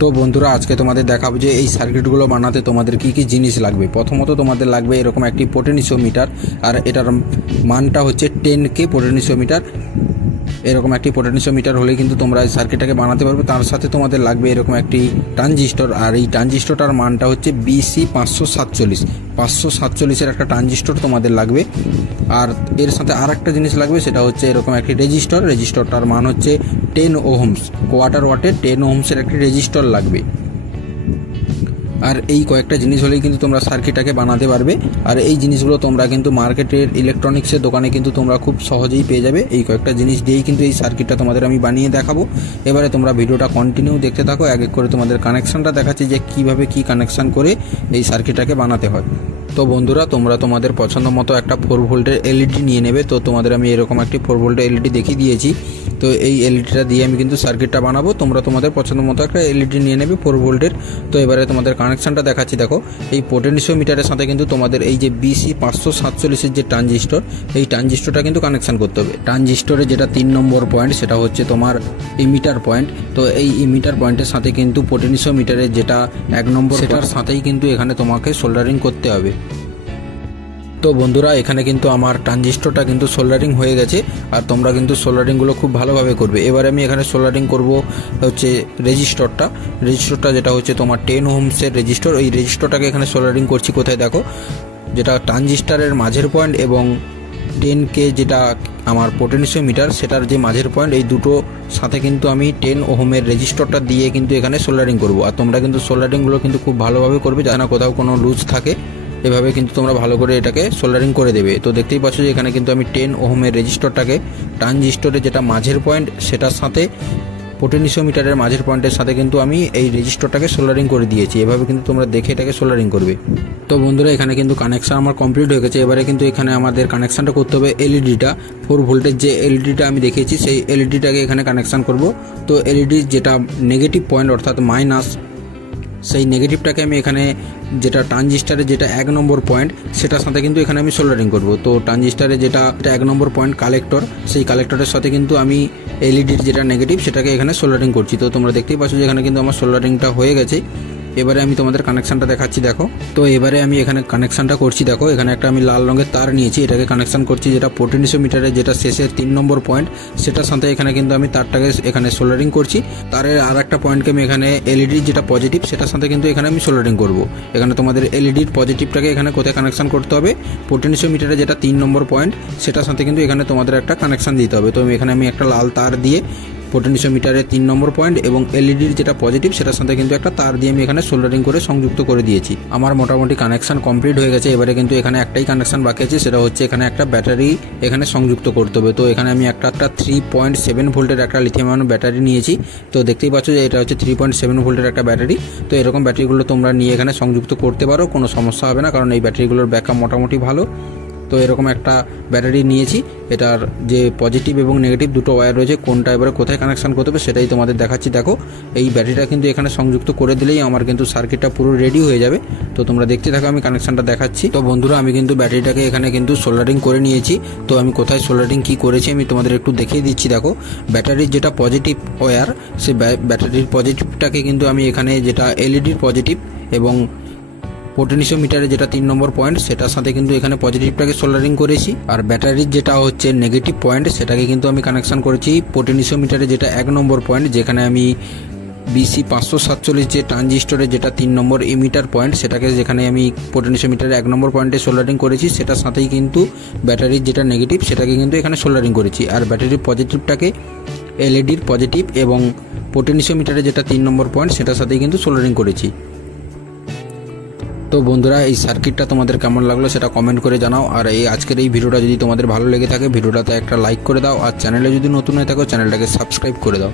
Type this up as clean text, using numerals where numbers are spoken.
তো বন্ধুরা আজকে তোমাদের দেখাবো যে এই সার্কিটগুলো বানাতে তোমাদের কি কি জিনিস লাগবে। প্রথমত তোমাদের লাগবে এরকম একটি পোটেনশিওমিটার, আর এটার মানটা হচ্ছে 10K পোটেনশিওমিটার। এরকম একটি পোটেনশিওমিটার হলে কিন্তু তোমরা এই সার্কিটটাকে বানাতে পারবে। তার সাথে তোমাদের লাগবে এরকম একটি ট্রানজিস্টর, আর এই ট্রানজিস্টরটার মানটা হচ্ছে BC 547 একটা ট্রানজিস্টর তোমাদের লাগবে। আর এর সাথে আর একটা জিনিস লাগবে, সেটা হচ্ছে এরকম একটি রেজিস্টরটার মান হচ্ছে 10 ওহমস, কোয়ার্টার ওয়াটের 10 ওহমসের একটি রেজিস্টর লাগবে। আর এই কয়েকটা জিনিস হলেই কিন্তু তোমরা সার্কিটটাকে বানাতে পারবে। আর এই জিনিসগুলো তোমরা কিন্তু মার্কেটের ইলেকট্রনিক্সের দোকানে কিন্তু তোমরা খুব সহজেই পেয়ে যাবে। এই কয়েকটা জিনিস দিয়েই কিন্তু এই সার্কিটটা তোমাদের আমি বানিয়ে দেখাবো। এবারে তোমরা ভিডিওটা কন্টিনিউ দেখতে থাকো, এক এক করে তোমাদের কানেকশানটা দেখাচ্ছি যে কীভাবে কী কানেকশান করে এই সার্কিটটাকে বানাতে হয়। তো বন্ধুরা তোমরা তোমাদের পছন্দ মতো একটা 4 ভোল্টের এলইডি নিয়ে নেবে। তো তোমাদের আমি এরকম একটি 4 ভোল্টের এলইডি দেখিয়ে দিয়েছি। তো এই এলইডিটা দিয়ে আমি কিন্তু সার্কিটটা বানাবো। তোমরা তোমাদের পছন্দ মতো একটা এলইডি নিয়ে নেবে 4 ভোল্টের। তো এবারে তোমাদের কানেকশানটা দেখাচ্ছি। দেখো, এই পোটেনশিওমিটারের সাথে কিন্তু তোমাদের এই যে BC 547-এর যে ট্রানজিস্টর, এই ট্রানজিস্টরটা কিন্তু কানেকশান করতে হবে। ট্রানজিস্টরে যেটা 3 নম্বর পয়েন্ট, সেটা হচ্ছে তোমার ইমিটার পয়েন্ট। তো এই ইমিটার পয়েন্টের সাথে কিন্তু পোটেনশিওমিটারের যেটা 1 নম্বর, সেটার সাথেই কিন্তু এখানে তোমাকে সোল্ডারিং করতে হবে। তো বন্ধুরা এখানে কিন্তু আমার ট্রানজিস্টরটা কিন্তু সোল্ডারিং হয়ে গেছে, আর তোমরা কিন্তু সোল্ডারিংগুলো খুব ভালোভাবে করবে। এবার আমি এখানে সোল্ডারিং করব হচ্ছে রেজিস্টরটা যেটা হচ্ছে তোমার 10 ওহমসের রেজিস্টর। এই রেজিস্টরটাকে এখানে সোল্ডারিং করছি কোথায় দেখো, যেটা ট্রানজিস্টরের মাঝের পয়েন্ট এবং 10K যেটা আমার পোটেনশিওমিটার, সেটার যে মাঝের পয়েন্ট, এই দুটো সাথে কিন্তু আমি 10 ওহমের রেজিস্টরটা দিয়ে কিন্তু এখানে সোল্ডারিং করব। আর তোমরা কিন্তু সোল্ডারিংগুলো কিন্তু খুব ভালোভাবে করবে, যেন কোথাও কোনো লুজ থাকে। এভাবে কিন্তু তোমরা ভালো করে এটাকে সোল্ডারিং করে দেবে। তো দেখতেই পাচ্ছ যে এখানে কিন্তু আমি 10 ওহমের রেজিস্টরটাকে ট্রানজিস্টরের যেটা মাঝের পয়েন্ট, সেটার সাথে পোটেনশিওমিটারের মাঝের পয়েন্টের সাথে কিন্তু আমি এই রেজিস্টরটাকে সোল্ডারিং করে দিয়েছি। এভাবে কিন্তু তোমরা দেখে এটাকে সোল্ডারিং করবে। তো বন্ধুরা এখানে কিন্তু কানেকশান আমার কমপ্লিট হয়ে গেছে। এবারে কিন্তু এখানে আমাদের কানেকশানটা করতে হবে এলইডিটা, 4 ভোল্টের যে এলইডিটা আমি দেখিয়েছি, সেই এলইডিটাকে এখানে কানেকশান করব। তো এলইডির যেটা নেগেটিভ পয়েন্ট অর্থাৎ মাইনাস, সেই নেগেটিভটাকে আমি এখানে যেটা ট্রানজিস্টারের যেটা 1 নম্বর পয়েন্ট, সেটার সাথে কিন্তু এখানে আমি সোল্ডারিং করব। তো ট্রানজিস্টারের যেটা 1 নম্বর পয়েন্ট কালেক্টর, সেই কালেক্টরের সাথে কিন্তু আমি এলইডির যেটা নেগেটিভ, সেটাকে এখানে সোল্ডারিং করছি। তো তোমরা দেখতেই পাচ্ছ যে এখানে কিন্তু আমার সোল্ডারিংটা হয়ে গেছে। এবারে আমি তোমাদের কানেকশানটা দেখাচ্ছি। দেখো, তো এবারে আমি এখানে কানেকশানটা করছি। দেখো, এখানে একটা আমি লাল রঙের তার নিয়েছি, এটাকে কানেকশান করছি যেটা পোটেনশিওমিটারের যেটা শেষের 3 নম্বর পয়েন্ট, সেটার সাথে এখানে কিন্তু আমি তারটাকে এখানে সোল্ডারিং করছি। তারের আর একটা পয়েন্টকে আমি এখানে এলইডির যেটা পজিটিভ, সেটার সাথে কিন্তু এখানে আমি সোল্ডারিং করব। এখানে তোমাদের এলইডির পজিটিভটাকে এখানে কোথায় কানেকশান করতে হবে, পোটেনশিওমিটারের যেটা 3 নম্বর পয়েন্ট, সেটার সাথে কিন্তু এখানে তোমাদের একটা কানেকশান দিতে হবে। তো এখানে আমি একটা লাল তার দিয়ে পোটেনশিওমিটারের 3 নম্বর পয়েন্ট এবং এলইডির যেটা পজিটিভ, সেটার সাথে কিন্তু একটা তার দিয়ে আমি এখানে সোল্ডারিং করে সংযুক্ত করে দিয়েছি। আমার মোটামুটি কানেকশান কমপ্লিট হয়ে গেছে। এবারে কিন্তু এখানে একটাই কানেকশান বাকি আছে, সেটা হচ্ছে এখানে একটা ব্যাটারি এখানে সংযুক্ত করতে হবে। তো এখানে আমি একটা 3.7 ভোল্টের একটা লিথিয়াম আয়ন ব্যাটারি নিয়েছি। তো দেখতেই পাচ্ছ যে এটা হচ্ছে 3.7 ভোল্টের একটা ব্যাটারি। তো এরকম ব্যাটারিগুলো তোমরা নিয়ে এখানে সংযুক্ত করতে পারো, কোনো সমস্যা হবে না, কারণ এই ব্যাটারিগুলোর ব্যাকআপ মোটামুটি ভালো। তো এরকম একটা ব্যাটারি নিয়েছি, এটার যে পজিটিভ এবং নেগেটিভ দুটো ওয়্যার রয়েছে, কোনটা এবারে কোথায় কানেকশান করতে হবে সেটাই তোমাদের দেখাচ্ছি। দেখো, এই ব্যাটারিটা কিন্তু এখানে সংযুক্ত করে দিলেই আমার কিন্তু সার্কিটটা পুরো রেডি হয়ে যাবে। তো তোমরা দেখতে থাকো, আমি কানেকশানটা দেখাচ্ছি। তো বন্ধুরা আমি কিন্তু ব্যাটারিটাকে এখানে কিন্তু সোল্ডারিং করে নিয়েছি। তো আমি কোথায় সোল্ডারিং কি করেছি আমি তোমাদের একটু দেখিয়ে দিচ্ছি। দেখো, ব্যাটারির যেটা পজিটিভ ওয়্যার, সেই ব্যাটারির পজিটিভটাকে কিন্তু আমি এখানে যেটা এলইডির পজিটিভ এবং পোটেনশিওমিটারে যেটা 3 নম্বর পয়েন্ট, সেটার সাথে কিন্তু এখানে পজিটিভটাকে সোল্ডারিং করেছি। আর ব্যাটারির যেটা হচ্ছে নেগেটিভ পয়েন্ট, সেটাকে কিন্তু আমি কানেকশান করেছি পোটেনশিওমিটারে যেটা 1 নম্বর পয়েন্ট, যেখানে আমি BC 547 যে ট্রানজিস্টরের যেটা 3 নম্বর ইমিটার পয়েন্ট, সেটাকে যেখানে আমি পোটেনশিওমিটারে 1 নম্বর পয়েন্টে সোল্ডারিং করেছি, সেটার সাথেই কিন্তু ব্যাটারির যেটা নেগেটিভ, সেটাকে কিন্তু এখানে সোল্ডারিং করেছি। আর ব্যাটারির পজিটিভটাকে এলইডির পজিটিভ এবং পোটেনশিওমিটারে যেটা 3 নম্বর পয়েন্ট, সেটার সাথেই কিন্তু সোল্ডারিং করেছি। তো বন্ধুরা এই সার্কিটটা তোমাদের কেমন লাগলো সেটা কমেন্ট করে জানাও। আর আজকের এই ভিডিওটা যদি তোমাদের ভালো লেগে থাকে, ভিডিওটাতে একটা লাইক করে দাও। আর চ্যানেলে যদি নতুন হয়ে থাকো, চ্যানেলটাকে সাবস্ক্রাইব করে দাও।